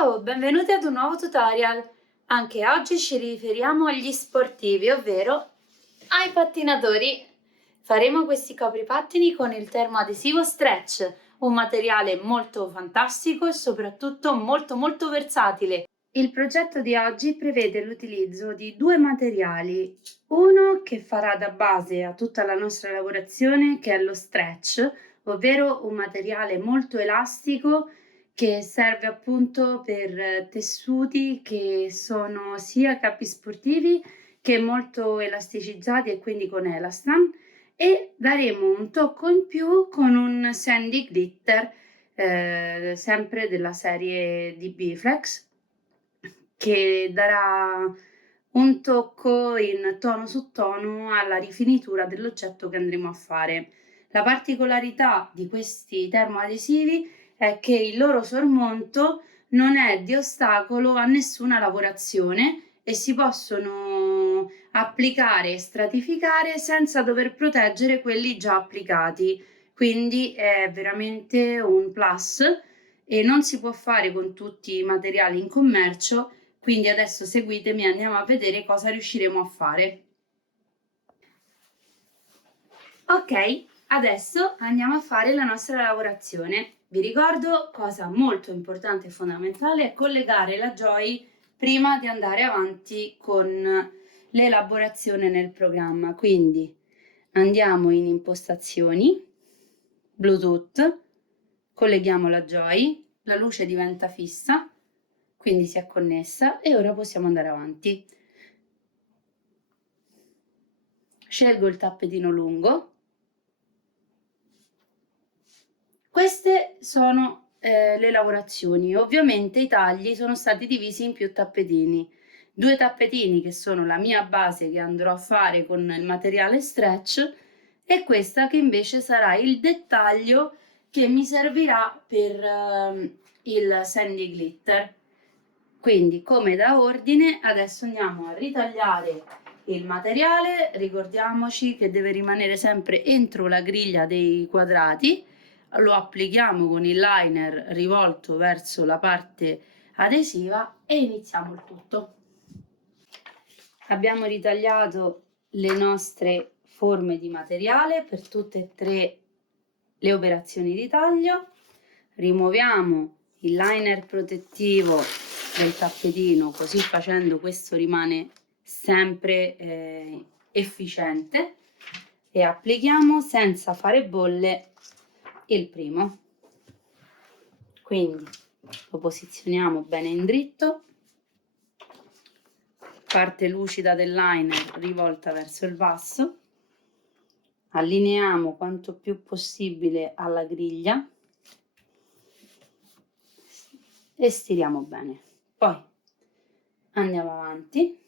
Ciao, benvenuti ad un nuovo tutorial. Anche oggi ci riferiamo agli sportivi, ovvero ai pattinatori. Faremo questi copripattini con il termoadesivo Stretch, un materiale molto fantastico e soprattutto molto versatile. Il progetto di oggi prevede l'utilizzo di due materiali, uno che farà da base a tutta la nostra lavorazione, che è lo Stretch, ovvero un materiale molto elastico che serve appunto per tessuti che sono sia capi sportivi che molto elasticizzati e quindi con Elastan, e daremo un tocco in più con un Sandy Glitter, sempre della serie di Bflex, che darà un tocco in tono su tono alla rifinitura dell'oggetto che andremo a fare. La particolarità di questi termoadesivi è che il loro sormonto non è di ostacolo a nessuna lavorazione e si possono applicare e stratificare senza dover proteggere quelli già applicati. Quindi è veramente un plus e non si può fare con tutti i materiali in commercio, quindi adesso seguitemi e andiamo a vedere cosa riusciremo a fare. Ok, adesso andiamo a fare la nostra lavorazione. Vi ricordo, cosa molto importante e fondamentale, è collegare la Joy prima di andare avanti con l'elaborazione nel programma. Quindi andiamo in impostazioni, Bluetooth, colleghiamo la Joy, la luce diventa fissa, quindi si è connessa e ora possiamo andare avanti. Scelgo il tappetino lungo. Queste sono le lavorazioni. Ovviamente i tagli sono stati divisi in più tappetini. 2 tappetini che sono la mia base che andrò a fare con il materiale Stretch e questa che invece sarà il dettaglio che mi servirà per il Sandy Glitter. Quindi, come da ordine, adesso andiamo a ritagliare il materiale. Ricordiamoci che deve rimanere sempre entro la griglia dei quadrati. Lo applichiamo con il liner rivolto verso la parte adesiva e iniziamo il tutto. Abbiamo ritagliato le nostre forme di materiale per tutte e 3 le operazioni di taglio. Rimuoviamo il liner protettivo del tappetino, così facendo questo rimane sempre efficiente, e applichiamo senza fare bolle il primo. Quindi lo posizioniamo bene in dritto, parte lucida del liner rivolta verso il basso, allineiamo quanto più possibile alla griglia e stiriamo bene. Poi andiamo avanti,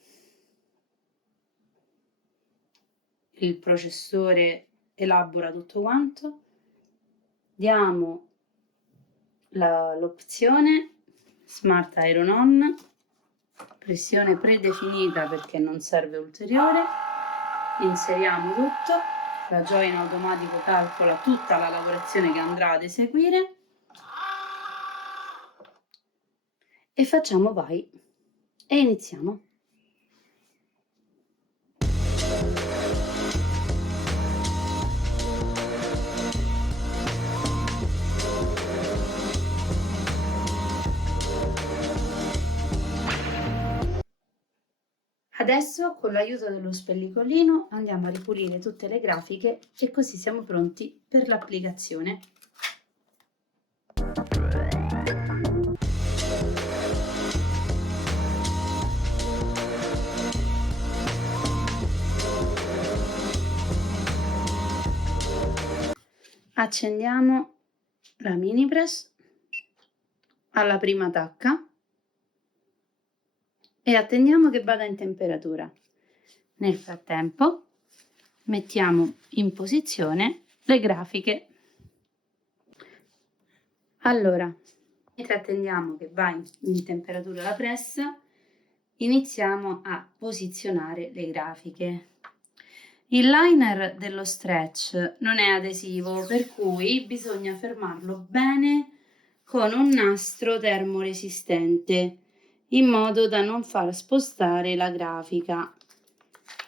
il processore elabora tutto quanto, diamo l'opzione Smart Iron On, pressione predefinita perché non serve ulteriore, inseriamo tutto, la Joy in automatico calcola tutta la lavorazione che andrà ad eseguire e facciamo vai e iniziamo. Adesso con l'aiuto dello spellicolino andiamo a ripulire tutte le grafiche e così siamo pronti per l'applicazione. Accendiamo la mini press alla prima tacca e attendiamo che vada in temperatura. Nel frattempo mettiamo in posizione le grafiche. Allora, mentre attendiamo che va in temperatura la press, iniziamo a posizionare le grafiche. Il liner dello Stretch non è adesivo, per cui bisogna fermarlo bene con un nastro termoresistente in modo da non far spostare la grafica.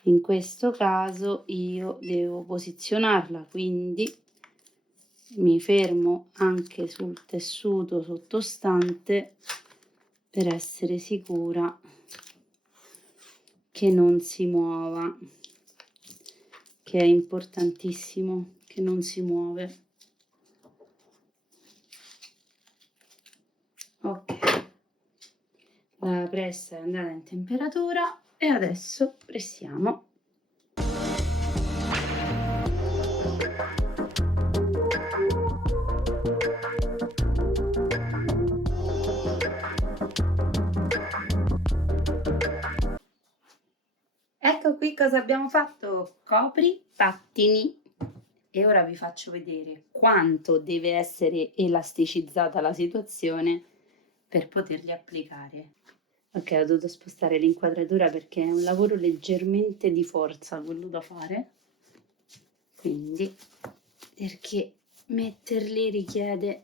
In questo caso io devo posizionarla, quindi mi fermo anche sul tessuto sottostante per essere sicura che non si muova, che è importantissimo che non si muove. Ok, la pressa è andata in temperatura e adesso pressiamo. Ecco qui cosa abbiamo fatto: copri pattini. E ora vi faccio vedere quanto deve essere elasticizzata la situazione per poterli applicare. Ok, ho dovuto spostare l'inquadratura perché è un lavoro leggermente di forza quello da fare, quindi perché metterli richiede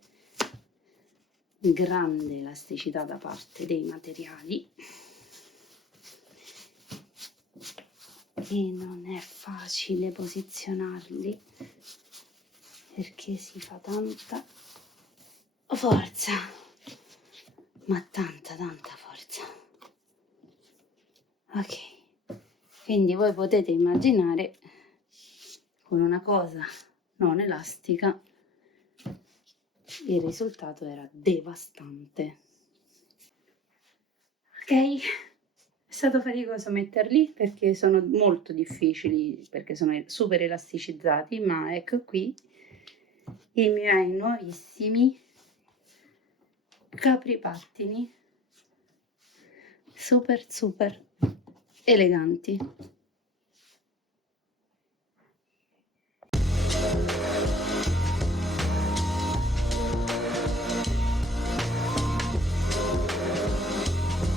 grande elasticità da parte dei materiali e non è facile posizionarli perché si fa tanta forza, ma tanta forza. Ok, quindi voi potete immaginare con una cosa non elastica il risultato era devastante. Ok, è stato faticoso metterli perché sono molto difficili, perché sono super elasticizzati, ma ecco qui i miei nuovissimi capripattini super eleganti.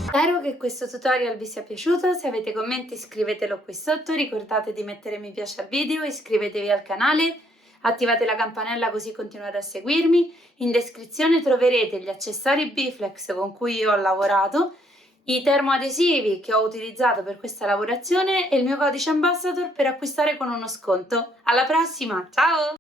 Spero che questo tutorial vi sia piaciuto. Se avete commenti scrivetelo qui sotto, ricordate di mettere mi piace al video, iscrivetevi al canale, attivate la campanella così continuate a seguirmi. In descrizione troverete gli accessori Bflex con cui io ho lavorato, i termoadesivi che ho utilizzato per questa lavorazione e il mio codice ambassador per acquistare con uno sconto. Alla prossima, ciao!